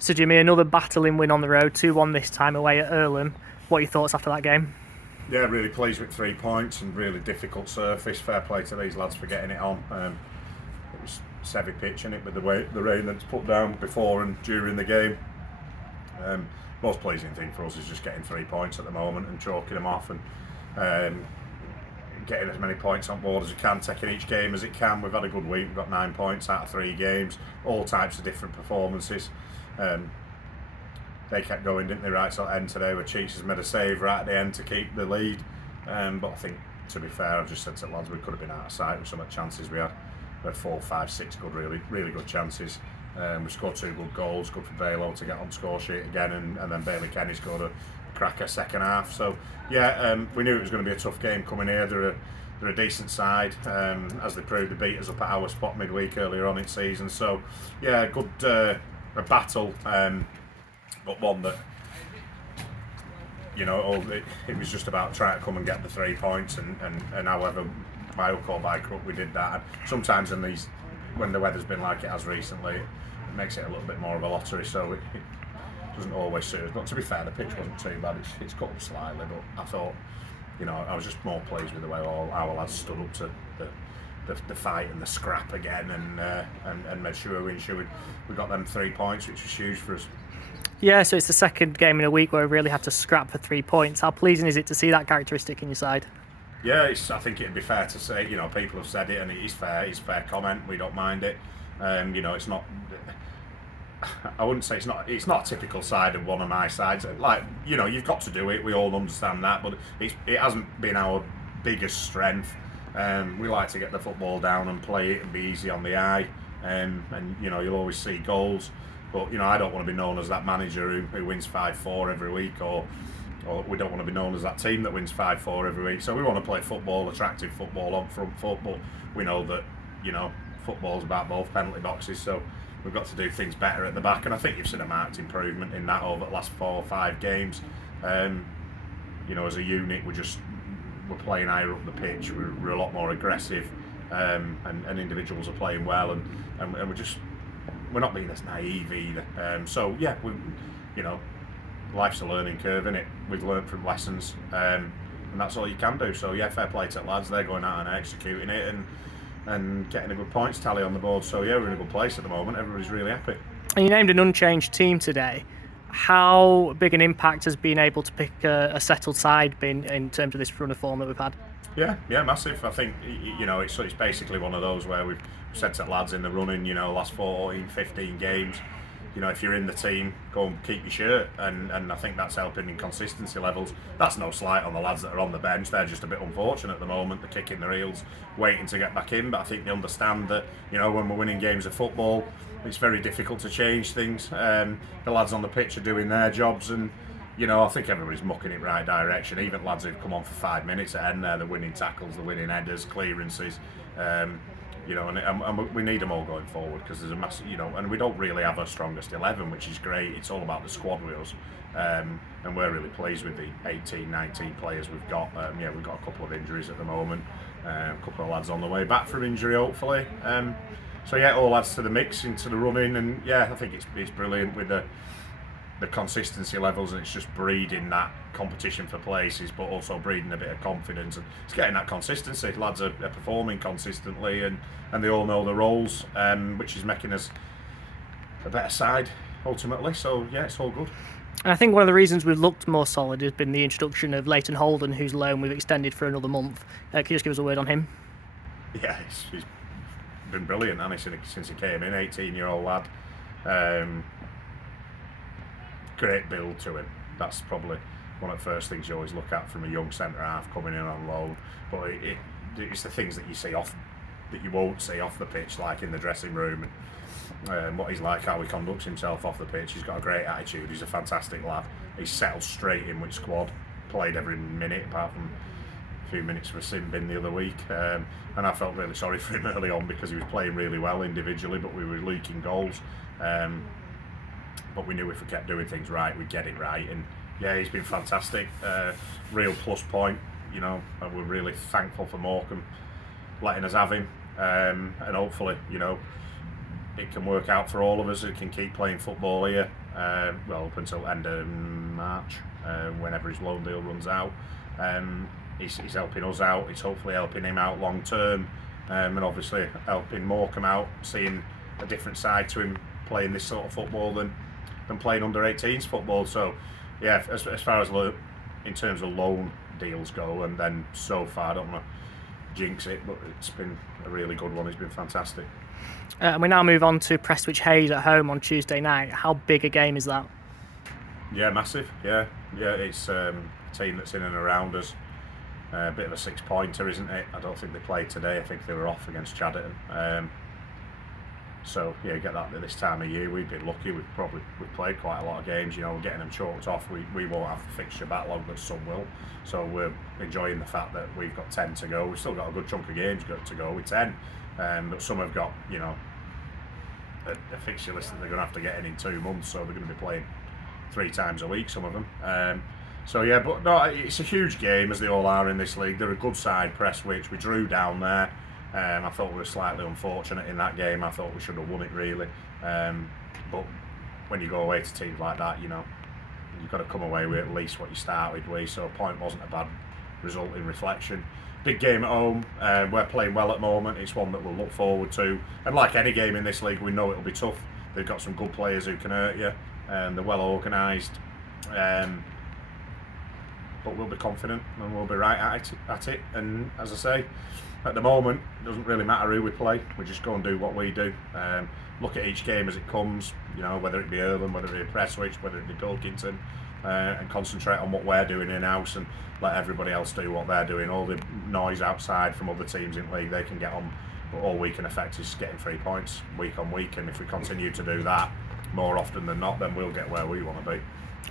So Jimmy, another battling win on the road, 2-1 this time away at Irlam. What are your thoughts after that game? Yeah, really pleased with 3 points and really difficult surface. Fair play to these lads for getting it on. It was heavy pitch in it with the rain that's put down before and during the game. Most pleasing thing for us is just getting 3 points at the moment and chalking them off and um, getting as many points on board as we can, taking each game as it can. We've had a good week. We've got 9 points out of 3 games, all types of different performances. Um, they kept going, didn't they, right till the end today, where Cheeks has made a save right at the end to keep the lead. But I think, to be fair, I've just said to the lads, we could have been out of sight with some of the chances we had. We had 4, 5, 6 good, really good chances. We scored 2 good goals, good for Balo to get on score sheet again, and then Bailey Kenny scored a cracker second half. So yeah, we knew it was going to be a tough game coming here. They're a decent side, as they proved to beat us up at our spot midweek earlier on in season. So yeah, good a battle, but one that, it was just about trying to come and get the 3 points, and however by hook or by crook we did that. And sometimes in these, when the weather's been like it has recently, it makes it a little bit more of a lottery, so it doesn't always suit us. But to be fair, the pitch wasn't too bad. It's cut up slightly, but I thought, I was just more pleased with the way all our lads stood up to the fight and the scrap again, and made sure we got them 3 points, which was huge for us. Yeah, so it's the second game in a week where we really had to scrap for 3 points. How pleasing is it to see that characteristic in your side? Yeah, I think it'd be fair to say, people have said it, and it is fair. It's fair comment. We don't mind it. It's not. I wouldn't say it's not a typical side of one of my sides. Like, you've got to do it. We all understand that, but it hasn't been our biggest strength. We like to get the football down and play it and be easy on the eye. And you'll always see goals. But I don't want to be known as that manager who wins 5-4 every week, or we don't want to be known as that team that wins 5-4 every week. So we want to play football, attractive football on front foot. But we know that football's about both penalty boxes. So we've got to do things better at the back, and I think you've seen a marked improvement in that over the last 4 or 5 games. As a unit, we're playing higher up the pitch. We're a lot more aggressive, and individuals are playing well, and we're not being as naive either. So yeah, life's a learning curve, innit? We've learned from lessons, and that's all you can do. So yeah, fair play to the lads. They're going out and executing it and getting a good points tally on the board. So yeah, we're in a good place at the moment. Everybody's really happy. And you named an unchanged team today. How big an impact has being able to pick a settled side been in terms of this run of form that we've had? Yeah, massive. I think it's basically one of those where we've said to lads in the running, last 14, 15 games, if you're in the team, go and keep your shirt, and I think that's helping in consistency levels. That's no slight on the lads that are on the bench. They're just a bit unfortunate at the moment. They're kicking their heels, waiting to get back in. But I think they understand that when we're winning games of football, it's very difficult to change things. The lads on the pitch are doing their jobs, and I think everybody's mucking it right direction. Even lads who've come on for 5 minutes at end there, they're winning tackles, they're winning headers, clearances. And we need them all going forward, because there's a massive, and we don't really have our strongest 11, which is great. It's all about the squad with us, and we're really pleased with the 18, 19 players we've got. We've got a couple of injuries at the moment, a couple of lads on the way back from injury, hopefully. So yeah, it all adds to the mix, into the running, and yeah, I think it's brilliant with the consistency levels, and it's just breeding that competition for places, but also breeding a bit of confidence, and it's getting that consistency. Lads are performing consistently, and they all know the roles, which is making us a better side ultimately. So yeah, it's all good. And I think one of the reasons we've looked more solid has been the introduction of Leighton Holden, whose loan we've extended for another month. Can you just give us a word on him? Yeah, he's been brilliant, hasn't he, since he came in. 18-year-old lad. Great build to him. That's probably one of the first things you always look at from a young centre half coming in on loan. But it's the things that you see that you won't see off the pitch, like in the dressing room, and what he's like, how he conducts himself off the pitch. He's got a great attitude. He's a fantastic lad. He's settled straight in with squad. Played every minute, apart from a few minutes for a sin bin the other week. And I felt really sorry for him early on, because he was playing really well individually, but we were leaking goals. But we knew if we kept doing things right, we'd get it right. And yeah, he's been fantastic. Real plus point, and we're really thankful for Morecambe letting us have him. And hopefully, it can work out for all of us. We can keep playing football here. well, up until end of March, whenever his loan deal runs out. He's helping us out. He's hopefully helping him out long term, and obviously helping Morecambe out, seeing a different side to him playing this sort of football than playing under 18s football. So, yeah, as far as in terms of loan deals go, and then so far, I don't want to jinx it, but it's been a really good one. It's been fantastic. And we now move on to Prestwich Hayes at home on Tuesday night. How big a game is that? Yeah, massive. Yeah, it's a team that's in and around us. A bit of a 6-pointer, isn't it? I don't think they played today. I think they were off against Chadderton. So yeah, get that at this time of year. We've been lucky. We've played quite a lot of games. You know, we're getting them chalked off. We won't have the fixture backlog, but some will. So we're enjoying the fact that we've got 10 to go. We've still got a good chunk of games to go with 10, but some have got, you know, a fixture list that they're going to have to get in 2 months. So they're going to be playing 3 times a week, some of them. So yeah, but no, it's a huge game, as they all are in this league. They're a good side, Prestwich. We drew down there. I thought we were slightly unfortunate in that game. I thought we should have won it, really. But when you go away to teams like that, you know, you've got to come away with at least what you started with. So a point wasn't a bad result in reflection. Big game at home. We're playing well at the moment. It's one that we'll look forward to. And like any game in this league, we know it'll be tough. They've got some good players who can hurt you. They're well organised. But we'll be confident and we'll be right at it. And as I say, at the moment, it doesn't really matter who we play. We just go and do what we do. Look at each game as it comes, you know, whether it be Irlam, whether it be Prestwich, whether it be Pilkington, and concentrate on what we're doing in-house and let everybody else do what they're doing. All the noise outside from other teams in the league, they can get on. But all we can affect is getting 3 points week on week. And if we continue to do that more often than not, then we'll get where we want to be.